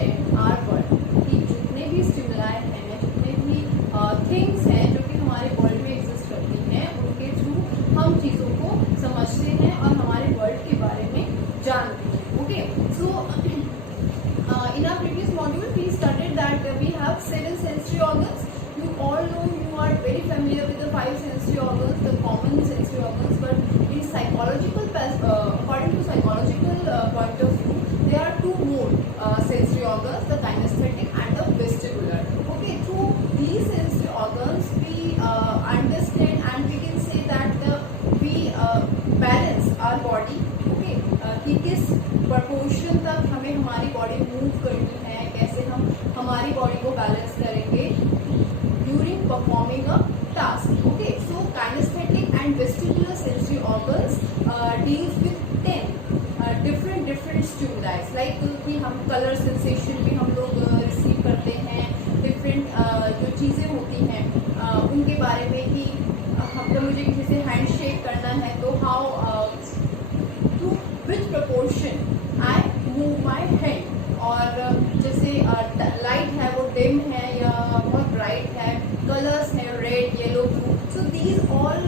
Understand our world कि जितने भी स्टिमुलाई हैं, जितने भी थिंग्स हैं जो कि हमारे वर्ल्ड में एग्जिस्ट करती हैं, उनके थ्रू हम चीज़ों को समझते हैं और हमारे वर्ल्ड के बारे में जानते हैं. Okay, so in our previous module we studied that we have 7 sensory organs. You all know, you are very familiar with the 5 sensory organs, the common sensory organs, but in psychological according to psychological point of view, there are 2 more sensory organs, the kinesthetic and the vestibular. Okay, through these sensory organs we understand and we can say that we balance our body. Okay, कि किस proportion तक हमें हमारी body move करनी है, कैसे हम हमारी बॉडी को बैलेंस करेंगे during performing a task. Okay, so kinesthetic and vestibular sensory organs deals with 10 different stimulize, like कि हम कलर सेंसेशन भी हम लोग रिसीव करते हैं, डिफरेंट जो चीज़ें होती हैं उनके बारे में कि हम तो मुझे किसी से हैंड शेक करना है तो how to which proportion I move my hand, और जैसे लाइट है वो डिम है या बहुत ब्राइट है, कलर्स हैं red yellow blue, so these all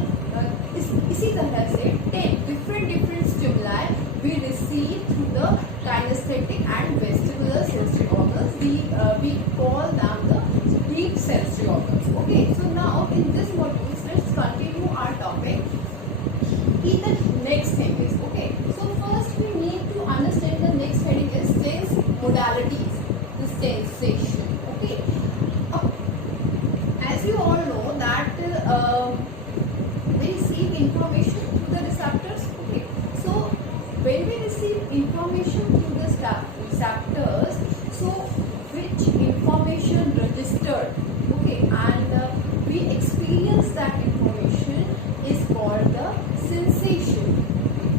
इसी तरह से 10 different stimuli we receive through the kinesthetic and vestibular sensory organs. We call them the deep sensory organs. Okay, so now in this module let's continue our topic. The next thing is, okay, so first we need to understand the next heading is sense modalities, the sensation. Okay, as you all know that we receive information through the receptors. Okay, so when we receive information through the receptors, so which information registered, okay, and we experience that information is called the sensation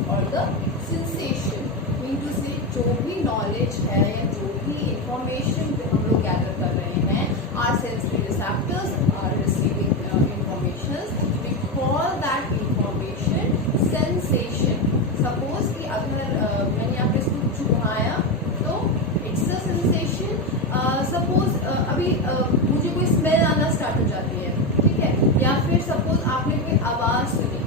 or the sensation. Mean to say जो भी knowledge है या जो भी information जो हम लोग gather कर रहे हैं, our sensory receptors are receiving information. We call that information sensation. Suppose कि अगर मैंने यहाँ पे इसको चुभाया तो it's a sensation. Suppose अभी मुझे कोई smell आना start हो जाती है, ठीक है, या फिर suppose आपने कोई आवाज़ सुनी,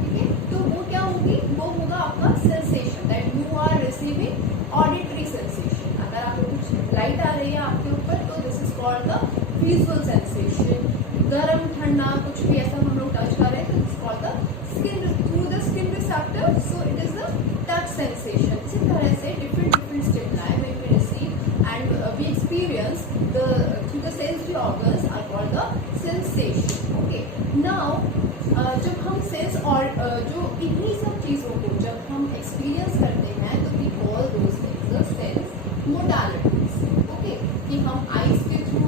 ठीक है, तो वो क्या होगी, वो होगा आपका sensation, that you are receiving auditory sensation. अगर आपको कुछ लाइट आ रही है आपके ऊपर तो this is called the visual sensation. गर्म ठंडा कुछ भी ऐसा हम लोग टच कर रहे हैं तो this is called the skin, through the skin receptor, so it is the touch sensation. इसी तरह से different stimuli when we receive and we experience the through the sensory organs are called the sensation. Okay, now जब हम sense और जो इन्हीं सब चीज़ों को जब हम एक्सपीरियंस करते हैं तो we call those things the sense modalities. Okay, कि हम आइज के थ्रू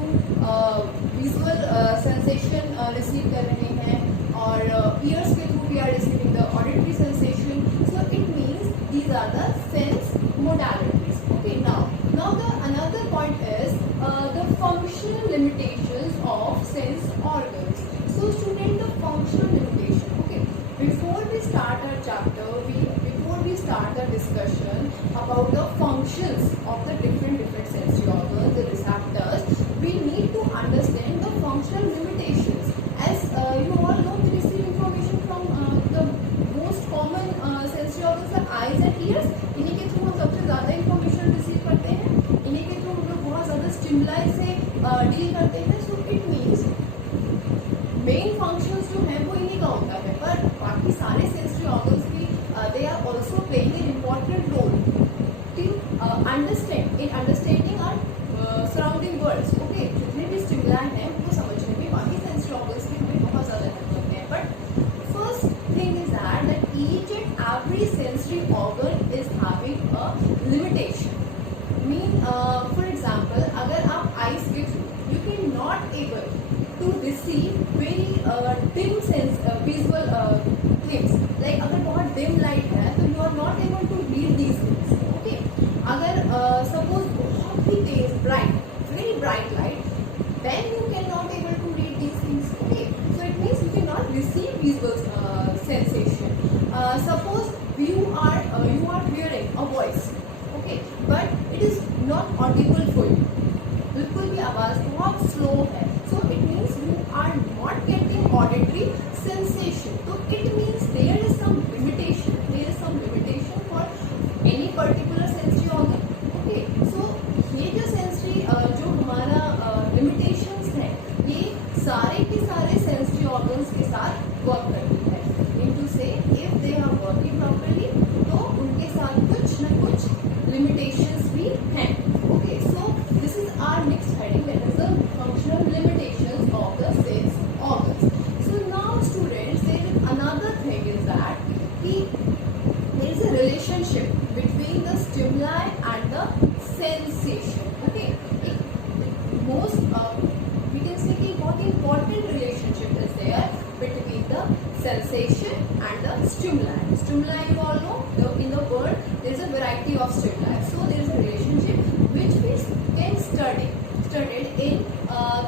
विजुअल सेंसेशन रिसीव कर रहे हैं और ईयर्स के through we are receiving the auditory sensation, so it means these are the sense modalities. Okay, now the another point is the functional limitations of sense organs. So student, the functional limitation. Okay, before we start our chapter, before we start the discussion about the functions of the different sensory organs, the receptors, we need to understand the functional limitations. As you all know, we receive information from the most common sensory organs are eyes and ears. इन्हीं के through हम सबसे ज़्यादा information receive करते हैं, इन्हीं के through हम लोग बहुत ज़्यादा स्टिमुलाई से डील करते हैं. सो इट मीन्स मेन फंक्शंस जो हैं वो इन्हीं का होता है, पर बाकी सारे सेंसरी ऑर्गन्स भी they are also playing an important role to understanding our surrounding worlds. Okay, जितने भी स्टिमुलाई हैं उनको समझने में बाकी सेंसरी ऑर्गन्स की हमें बहुत ज़्यादा हेल्प करते हैं. But first thing is that each and every sensory organ is having a limitation. For example, अगर आप eyes के through you cannot able to receive very dim sense visual things. Like अगर बहुत dim light है तो you are not able to read these things. Okay, अगर suppose बहुत ही तेज bright, very bright light, then you cannot able to read these things. Okay, so it means you cannot receive visual sensation. Suppose you are hearing a voice, okay, but it is not audible बिल्कुल full, बिल्कुल भी आवाज बहुत slow है, so it means you are not getting auditory sensation. So it means there is some limitation, for any particular sensory organ. Okay, so ये जो sensory जो हमारा limitations है, ये सारे के सारे sensory organs के साथ work करती है. Mean to say if they are working properly, तो उनके साथ कुछ न कुछ limitations भी हैं. Okay, so this is our next heading, that is the functional limitations of the sense organs. So now students, there is another thing is that there is a relationship between the stimuli and the sensation. Okay, most we can say कि बहुत important relationship is there between the sensation and the stimuli. Stimuli, you all know, in the world there is a variety of stimuli. So there is a relationship which we can studied in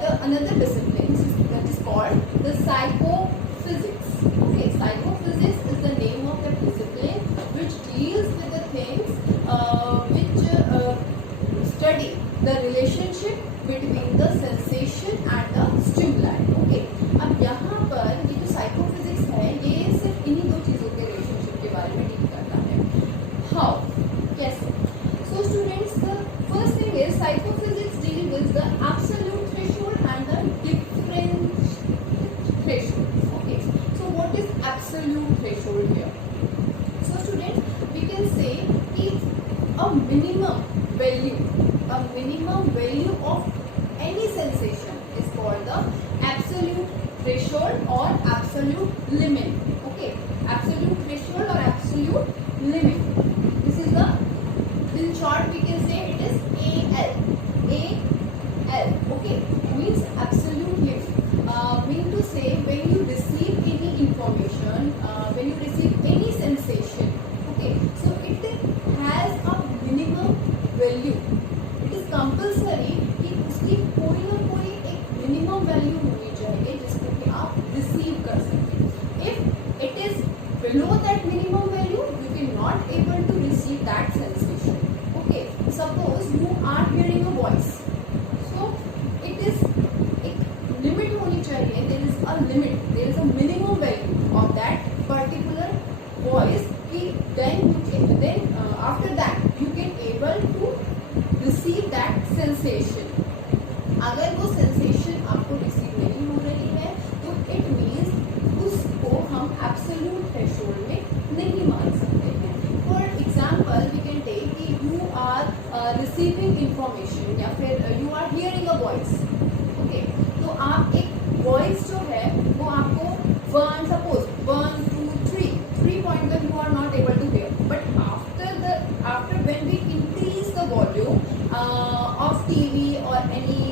the another discipline that is called the psychophysics. Okay, psychophysics is the name of the discipline which deals with the things which study the relationship between the sensation and the stimuli. Okay, अब यहाँ पर ये जो psychophysics है, ये सिर्फ इन्हीं दो चीजों के relationship के बारे में डील करता है. How? कैसे? So students, the first thing is psychophysics deal with the absolute threshold and the difference threshold. Okay, so what is absolute threshold here? So students, we can say if a minimum value of any sensation is called the absolute threshold or absolute limit. Okay, absolute threshold or absolute limit. This is the, in short we can say it is AL. Okay, means absolute limit. Mean to say when you receive any information, when you receive any sensation, okay, so it has a minimum value. It is compulsory कि उसकी कोई ना कोई एक minimum value होनी चाहिए जिसको कि आप receive कर सकें. If it is below that minimum value, you cannot able to receive that sensation. Okay, suppose you are hearing a voice, so it is एक limit होनी चाहिए. There is a limit, there is a minimum value of that particular voice. Then after that you can able to receive that sensation. अगर वो sensation आपको receive नहीं हो रही है, तो it means उसको हम absolute threshold में नहीं मान सकते हैं. For example, we can take कि you are receiving information या फिर you are hearing a voice. Okay, तो आप एक voice जो है वो आपको suppose 1, 2, 3 point that you are not able to hear, but after when we increase the volume of TV or any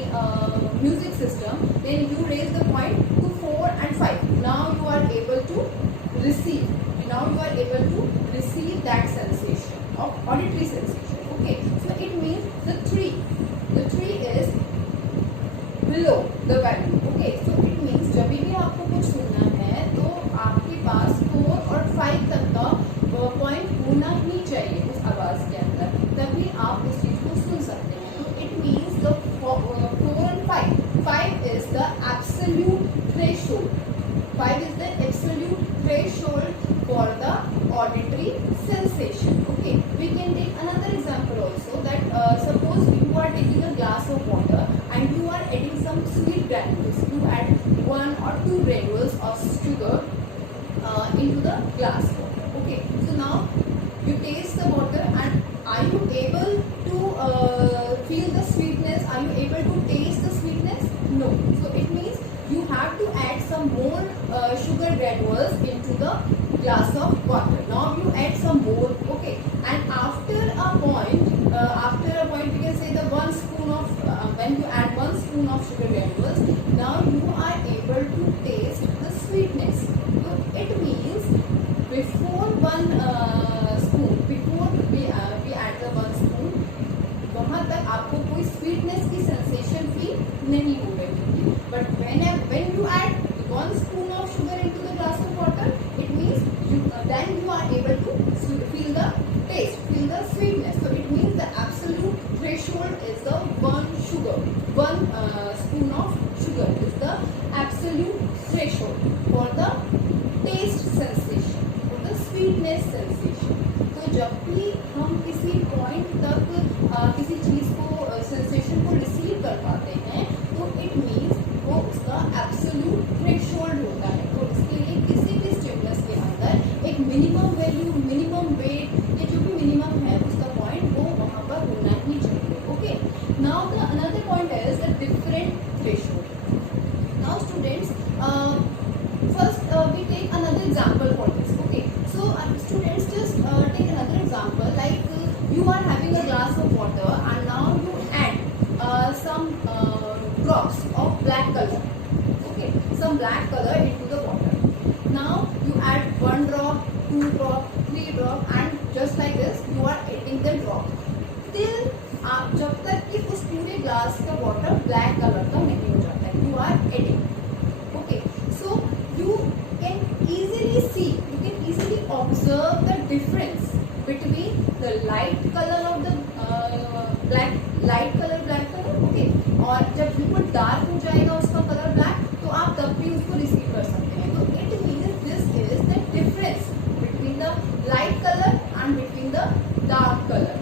music system, then you raise the point to 4 and 5. Now you are able to receive. That sensation of auditory sensation. Okay, so it means the 3 is below the value. Okay, so it means जब भी आपको कुछ सुनना है तो आपके पास 4 और 5 तक का पॉइंट होना ही चाहिए उस आवाज के अंदर, तभी आप उस चीज को सुन सकते हैं. तो it means the 4 and 5 is the absolute threshold. 5 is the absolute threshold for the auditory sensation. Okay, we can take another example also, that suppose you are taking a glass of water and you are adding some sweet granules. You add 1 or 2 granules of sugar into the glass water. Okay, so now you taste the water, and are you able to feel the sweetness? Are you able to taste the sweetness? No. So it means you have to add some more sugar granules into the glass of water. Now you add some more. Okay, and after a point we can say the 1 spoon of when you add 1 spoon of sugar granules, now you are able to taste the sweetness. So it means before 1 spoon, before we add the 1 spoon, वहाँ तक आपको कोई sweetness की sensation feel नहीं हो रही. But when you add 1 spoon of sugar into the glass of water, it means then you are able to feel the taste, feel the sweetness. So it means the absolute threshold is the one sugar, one spoon of sugar is the absolute threshold for the taste sensation, for the sweetness sensation. तो जब भी हम किसी point तक किसी चीज को sensation को रिसीव कर पाते हैं तो इट मीन्स वो उसका एब्सोल्यूट थ्रेशोल्ड होता है. तो इसके लिए किसी भी स्टिमुलस के अंदर एक मिनिमम वैल्यू, मिनिमम वेट या जो भी मिनिमम है उसका पॉइंट वो वहाँ पर होना ही चाहिए. Okay, now the another point is the different threshold. Now students, first we take another example for this. Okay, so students, just take another example, like you are having a glass of water and now you add some drops of black color. Okay, some black color into the water. Now you add 1 drop, 2 drop, 3 drop, and just like this you are adding the drop till आप जब तक कि उस पूरे glass का water black colour का नहीं हो जाता है. You are adding. Okay, so you can easily see, you can easily observe the difference between the light color of the light color black color. Okay, और जब बिल्कुल डार्क हो जाएगा उसका कलर ब्लैक तो आप तब भी उसको रिसीव कर सकते हैं. तो it means this is the difference between the light colour and between the dark colour.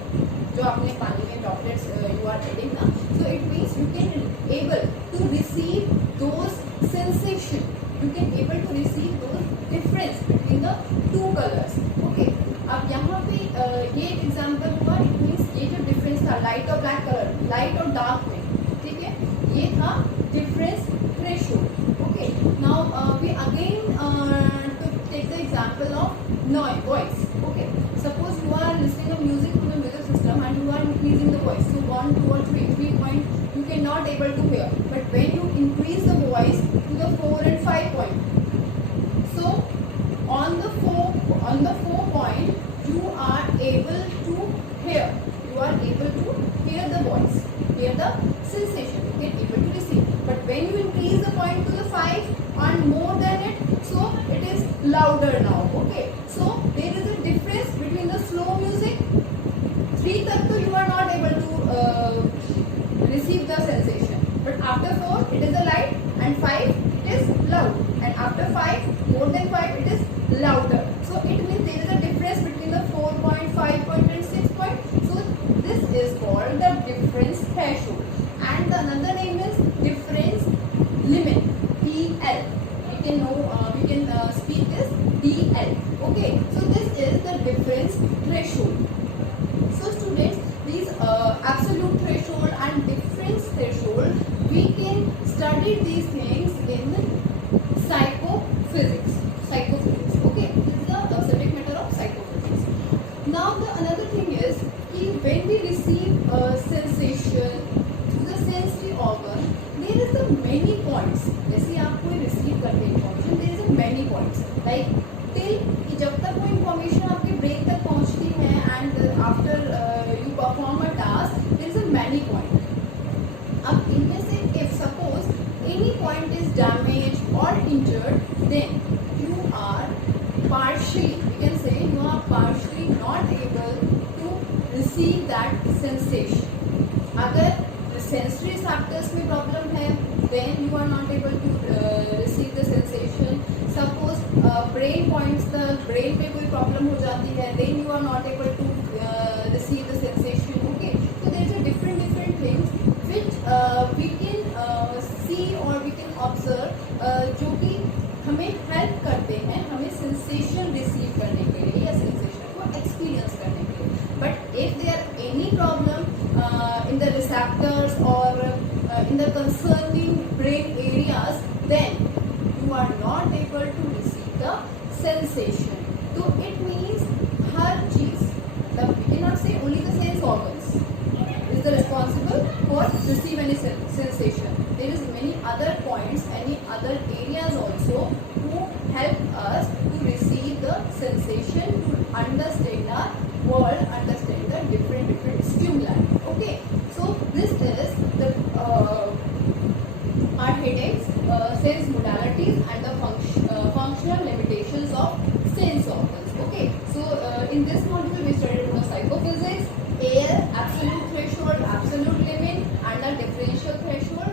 जो आपने पानी में ड्रॉपलेट्स यू आर एडिंग ना, so it means you can able to receive those sensation, you can able to receive those difference between the two colors. Okay, अब यहाँ पे ये एक एग्जाम्पल हुआ. इट मीन्स ये जो डिफरेंस था लाइट और ब्लैक कलर, लाइट और डार्क में, ठीक है, ये था difference threshold. Okay, now we again to take the example of voice. Okay, suppose you are listening a music to the music system and you are increasing the voice, so 1, 2 or 3 point you cannot able to hear, but when you increase the voice to the 4 and 5 point, so on the 4 point you are able to hear, you are able to hear the voice, hear the sensation, you can able to receive. But when you increase the point to the 5 and more than it, so it is louder now. Okay, so there is a difference between the slow music. 3 tak to you are not able to receive the sensation, but after 4 it is a light and 5 it is loud, and after 5 more than 5 it is louder. So it means there is a difference between the 4 point, 5 point and 6 point. So this is called the difference threshold, and the another name is difference limit, DL. We can speak this DL. Okay, so this is the difference threshold. So students, these absolute threshold and difference threshold, we can study these things in psychophysics. Okay, this is the subject matter of psychophysics. Now the another thing is when we receive a sensation through the sensory organ, there is the many points. जैसे आप कोई receive करते हैं information, there is a many points, like till कि जब तक वो information आपके brain तक पहुंचती है and after you perform a task, there is a many point. अब इनमें से if suppose any point is damaged or injured, then you are partially, you can say you are partially not able to receive that sensation. अगर sensory receptors में problem है, then you are not able to receive the sensation. Suppose brain points, the brain पे कोई problem हो जाती है, then you are not able to receive the sensation. Okay, so there is a different things which we can see or we can observe, जो कि हमें help करते हैं हमें sensation receive करने के लिए या sensation को experience करने के लिए. But if there are any problem in the receptors or in the concerning brain areas, then you are not able to receive the sensation. So it means हर चीज, we cannot say only the sense organs is the responsible for receive any sensation. There is many other points, any other areas also who help us to receive the sensation, to understand our world, understand the different stimuli. Okay, so this is the our headings, sense modalities and the functional limitations of sense organs. Okay, so in this module we studied about psychophysics, AL, absolute threshold, absolute limit, differential threshold